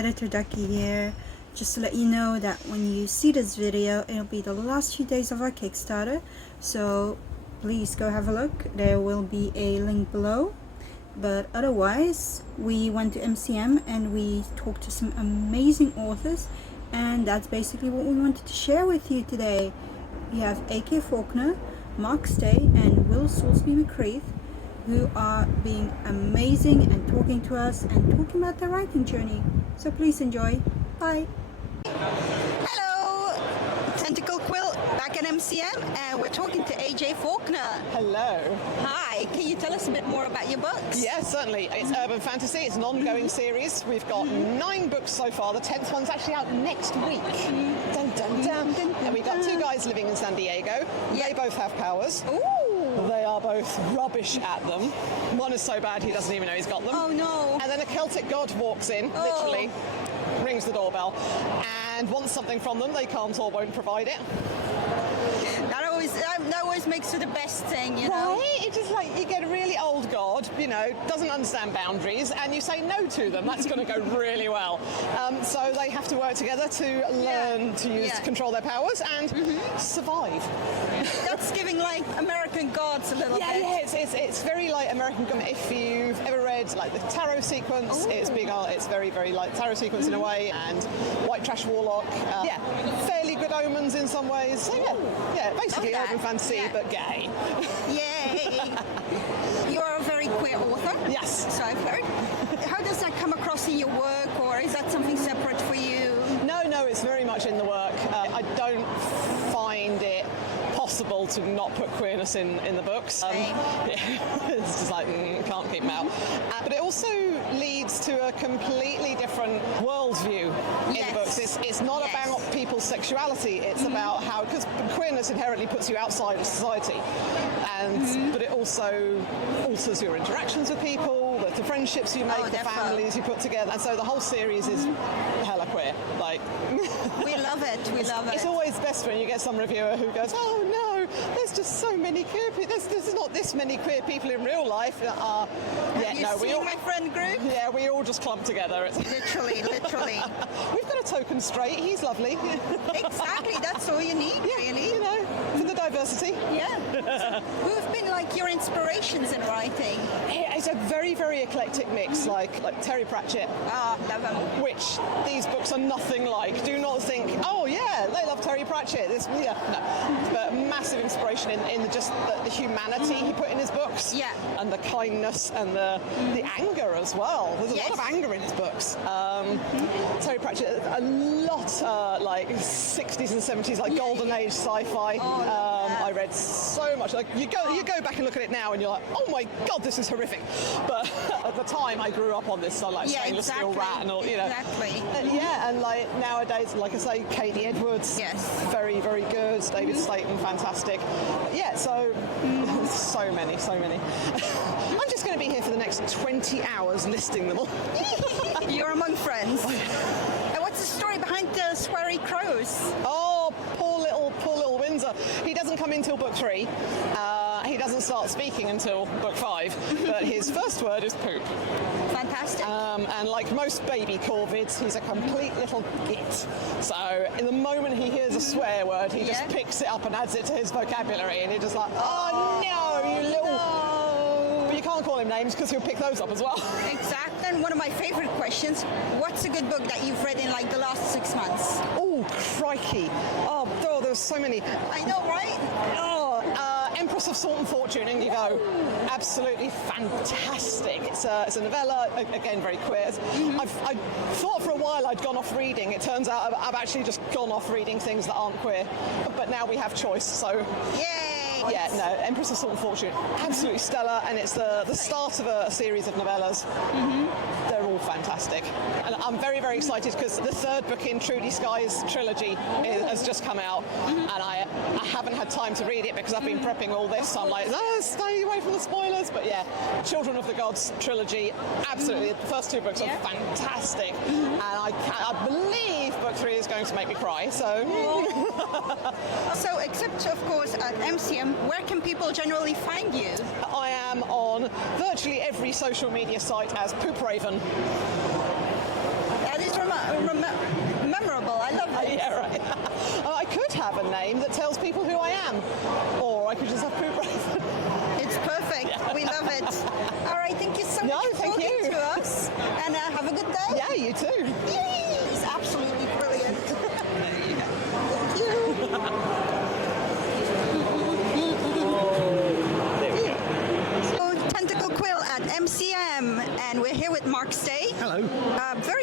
Editor Ducky here. Just to let you know that when you see this video, it'll be the last few days of our Kickstarter, so please go have a look. There will be a link below. But otherwise, we went to MCM and we talked to some amazing authors, and that's basically what we wanted to share with you today. We have A.K. Faulkner, Mark Stay and Will Soulsby-McCreath, who are being amazing and talking to us and talking about their writing journey. So please enjoy. Bye. Hello, Tentacle Quill back at MCM, and we're talking to AJ Faulkner. Hello. Hi, can you tell us a bit more about your books? Yes, certainly. It's urban fantasy. It's an ongoing series. We've got 9 books so far. The 10th one's actually out next week. Dun, dun, dun. And we've got 2 guys living in San Diego. They both have powers. Ooh. They are both rubbish at them. One is so bad he doesn't even know he's got them. Oh no. And then a Celtic god walks in, literally, rings the doorbell, and wants something from them. They can't or won't provide it. That always makes it the best thing, you know? Right? It's just like you get a really old god, you know, doesn't understand boundaries, and you say no to them. That's going to go really well. So they have to work together to learn to control their powers and survive. That's giving like American Gods a little bit. Yeah, it's very like American Gods. If you've ever read like the Tarot sequence, it's big. It's very, very like Tarot sequence in a way, and White Trash Warlock. Fairly good omens in some ways. So yeah, basically urban fantasy, but gay. Yay! You're a very queer author. Yes. So I've heard. How does that come across in your work, or is that something separate for you? No, it's very much in the work. I don't find it possible to not put queerness in the books. It's just like, can't keep them out. But it also leads to a completely different worldview in the books. It's not about people's sexuality, it's about how, because queerness inherently puts you outside of society, and but it also alters your interactions with people, the friendships you make, the families you put together, and so the whole series is hella queer. Like, we love it. We love it. It's always best when you get some reviewer who goes, "Oh no, there's just so many queer people. There's not this many queer people in real life." We all my friend group. Yeah, we all just clump together. It's literally. We've got a token straight. He's lovely. Exactly. That's all you need, really. You know, for the diversity. Yeah. Who've been like your inspirations in writing? It's a very, very eclectic mix, like Terry Pratchett. Love him. Which these books are nothing like. Do not think, oh yeah, they love Terry Pratchett. No. But massive inspiration in just the humanity he put in his books. Yeah. And the kindness and the anger as well. There's a lot of anger in his books. Terry Pratchett, a lot like 60s and 70s, like golden age sci-fi. I read so much. Like you go back and look at it now, and you're like, oh my god, this is horrific. But at the time, I grew up on this, so like Stainless Steel Rat and all, you know. Exactly. And like nowadays, like I say, Katie Edwards, very, very good. David Slayton, fantastic. So so many. I'm just going to be here for the next 20 hours listing them all. You're among friends. And what's the story behind the sweary crows? Oh, poor little Windsor. He doesn't come in till book 3. He doesn't start speaking until book 5, but his first word is poop. Fantastic. And like most baby corvids, he's a complete little git. So in the moment he hears a swear word, he just picks it up and adds it to his vocabulary, and you're just like, oh no, you little... No. But you can't call him names because he'll pick those up as well. Exactly. And one of my favorite questions, what's a good book that you've read in like the last 6 months? Oh, crikey. Oh, there's so many. I know, right? Empress of Salt and Fortune, in you go. Absolutely fantastic. It's a novella, again, very queer. I thought for a while I'd gone off reading. It turns out I've actually just gone off reading things that aren't queer. But now we have choice, so... Yay! Yeah, no, Empress of Salt and Fortune, absolutely stellar, and it's the start of a series of novellas. They're all fantastic. And I'm very, very excited because the 3rd book in Trudy Sky's trilogy has just come out, and I haven't had time to read it because I've been prepping all this, so I'm like, stay away from the spoilers. But yeah, Children of the Gods trilogy, absolutely. The first 2 books are fantastic, and I believe book 3 is going to make me cry, so... So, except, of course, at MCM, where can people generally find you? I am on virtually every social media site as Poop Raven. That is from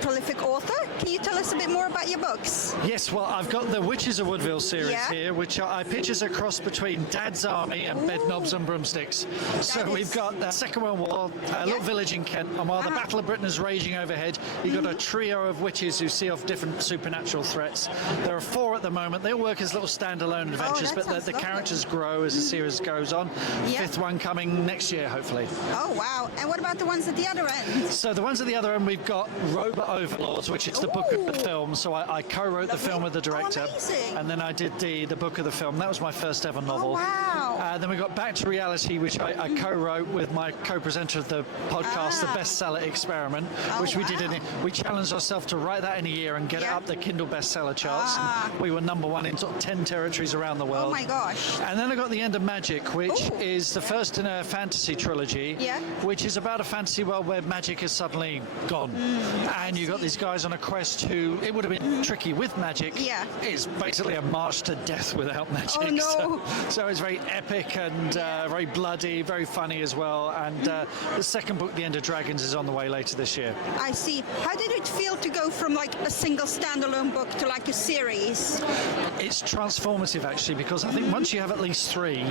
prolific author. Can you tell us a bit more about your books? Yes, well, I've got the Witches of Woodville series here, which I pitch as a cross between Dad's Army and Bedknobs and Broomsticks. So we've got the Second World War, a little village in Kent, and while the Battle of Britain is raging overhead, you've got a trio of witches who see off different supernatural threats. There are 4 at the moment. They all work as little standalone adventures, but the characters grow as the series goes on. 5th one coming next year, hopefully. Oh, wow. And what about the ones at the other end? So the ones at the other end, we've got Robot Overlords, which is the book of the film. So I co-wrote the film with the director. And then I did the book of the film. That was my first ever novel. Oh, wow. Then we got Back to Reality, which I co-wrote with my co-presenter of the podcast, The Bestseller Experiment, which we did we challenged ourselves to write that in a year and get it up the Kindle bestseller charts. And we were #1 in sort of 10 territories around the world. Oh my gosh. And then I got The End of Magic, which is the first in a fantasy trilogy, which is about a fantasy world where magic is suddenly gone. And you got these guys on a quest who, it would have been tricky with magic. It's basically a march to death without magic. Oh, no. So it's very epic and very bloody, very funny as well. And the second book, The End of Dragons, is on the way later this year. I see. How did it feel to go from like a single standalone book to like a series? It's transformative, actually, because I think once you have at least 3,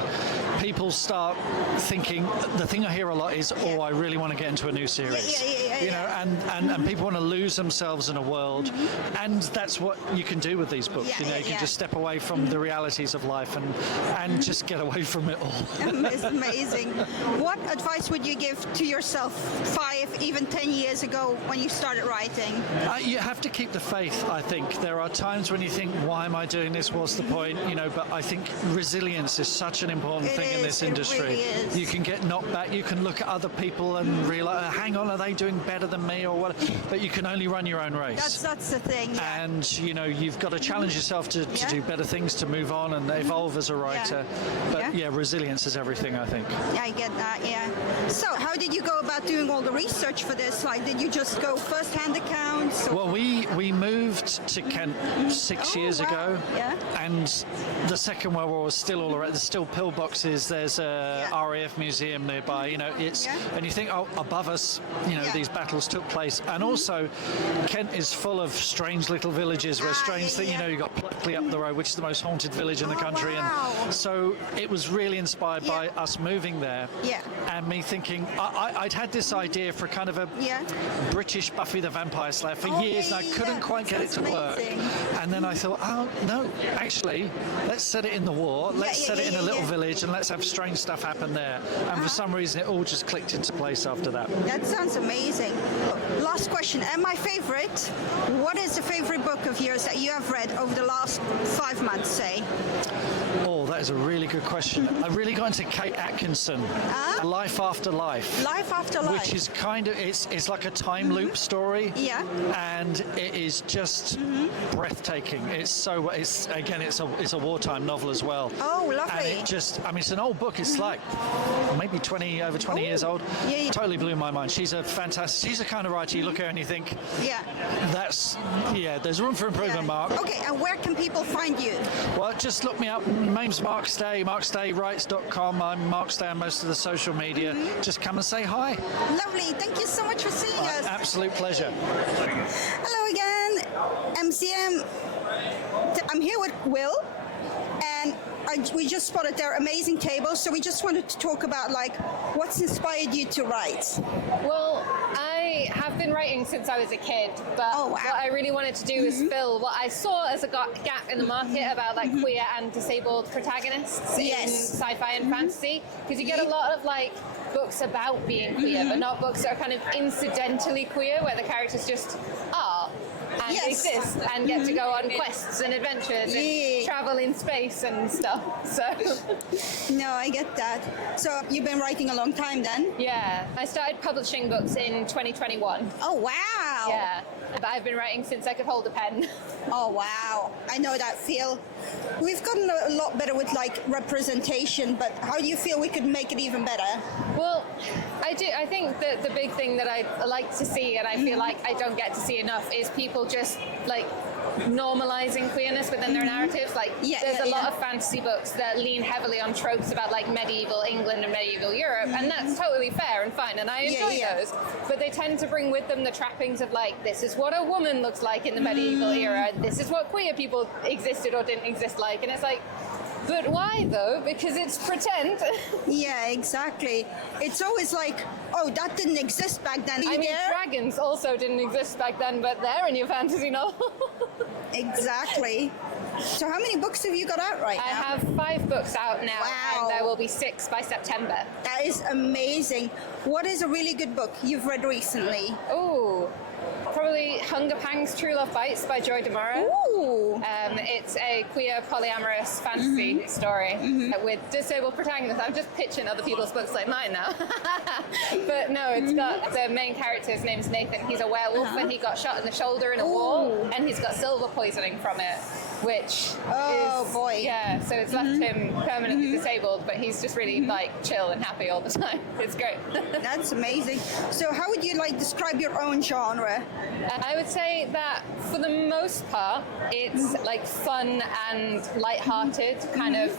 people start thinking, the thing I hear a lot is, oh, I really want to get into a new series. You know, and people want to lose themselves in a world. And that's what you can do with these books. You know, you can just step away from the realities of life and just get away from it all. It's amazing. What advice would you give to yourself 5, even 10 years ago when you started writing? You have to keep the faith, I think. There are times when you think, why am I doing this? What's the point? You know, but I think resilience is such an important thing in this industry. Really is. You can get knocked back. You can look at other people and realize, hang on, are they doing better than me or what? But you can only run your own race. That's the thing. And, you know, you've got to challenge yourself to do better things, to move on and evolve as a writer. But, resilience is everything, I think. Yeah, I get that, So, how did you go about doing all the research for this? Like, did you just go first-hand accounts? Or? Well, we moved to Kent 6 years ago, and the Second World War was still all around. There's still pillboxes. There's a RAF museum nearby. You know, it's and you think, oh, above us, you know, these battles took place. And also, Kent is full of strange little villages where strange things. You know, you got Pluckley up the road, which is the most haunted village in the country, and so it was really inspired by us moving there. And me thinking, I'd had this idea for kind of a British Buffy the Vampire Slayer for years, and I couldn't quite get it to work. And then I thought, oh no, actually, let's set it in the war. Let's set it in a little village, and let's have strange stuff happen there. And for some reason, it all just clicked into place after that. That sounds amazing. Last question, and my favorite. What is the favorite book of yours that you have read over the last 5 months, say? Oh, that is a really good question. I really got into Kate Atkinson, Life After Life. Life After Life. Which is kind of, it's like a time loop story. And it is just breathtaking. It's a wartime novel as well. Oh, lovely. And it just, I mean, it's an old book. It's like maybe over 20 years old. Totally blew my mind. She's a fantastic, she's the kind of writer you look at her and you think, there's room for improvement, Mark. Okay, and where can people find you? Well, just look me up. My name's Mark Stay, markstaywrites.com. I'm Mark Stay on most of the social media. Just come and say hi. Lovely. Thank you so much for seeing us. Absolute pleasure. Hello again, MCM. I'm here with Will, and we just spotted their amazing table, so we just wanted to talk about like what's inspired you to write. Well, I have been writing since I was a kid, but what I really wanted to do was fill what I saw as a gap in the market about like queer and disabled protagonists in sci-fi and fantasy, because you get a lot of like books about being queer, but not books that are kind of incidentally queer, where the characters just are and exist and get to go on quests and adventures and travel in space and stuff. So no, I get that. So you've been writing a long time then? Yeah, I started publishing books in 2021. Oh wow. Yeah, but I've been writing since I could hold a pen. Oh wow, I know that feel. We've gotten a lot better with like representation, but how do you feel we could make it even better? Well, I do. I think that the big thing that I like to see, and I feel like I don't get to see enough, is people just like normalizing queerness within their narratives. Like, there's a lot of fantasy books that lean heavily on tropes about like medieval England and medieval Europe, and that's totally fair and fine, and I enjoy those. But they tend to bring with them the trappings of like, this is what a woman looks like in the medieval era, this is what queer people existed or didn't exist like, and it's like, but why though? Because it's pretend. Yeah, exactly. It's always like, oh, that didn't exist back then. I mean, dragons also didn't exist back then, but they're in your fantasy novel. Exactly. So how many books have you got out right now? I have 5 books out now, Wow. and there will be 6 by September. That is amazing. What is a really good book you've read recently? Ooh. Probably Hunger Pangs, True Love Bites by Joy DeMauro. Ooh. It's a queer polyamorous fantasy story with disabled protagonists. I'm just pitching other people's books like mine now. But no, it's got the main character's name's Nathan. He's a werewolf and he got shot in the shoulder in a wall, and he's got silver poisoning from it, which boy. Yeah, so it's left him permanently disabled, but he's just really like chill and happy all the time. It's great. That's amazing. So how would you like describe your own genre? I would say that for the most part, it's like fun and light-hearted kind of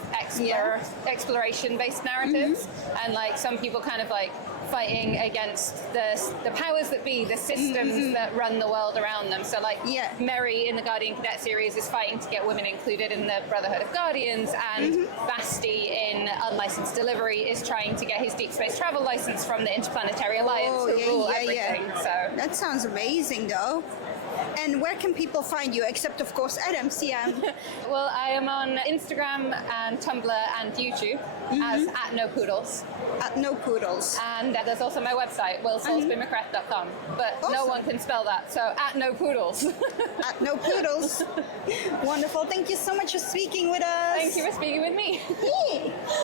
exploration-based narratives, and like some people kind of like fighting against the powers that be, the systems that run the world around them. So like Mary in the Guardian Cadet series is fighting to get women included in the Brotherhood of Guardians, and Basti in Unlicensed Delivery is trying to get his deep space travel license from the Interplanetary Alliance who rule everything. So that sounds amazing though. And where can people find you, except of course at MCM? Well, I am on Instagram and Tumblr and YouTube as @NoPoodles. @NoPoodles. And there's also my website, Soulsby-McCreath.com. But no one can spell that, so @NoPoodles. @NoPoodles. Wonderful. Thank you so much for speaking with us. Thank you for speaking with me.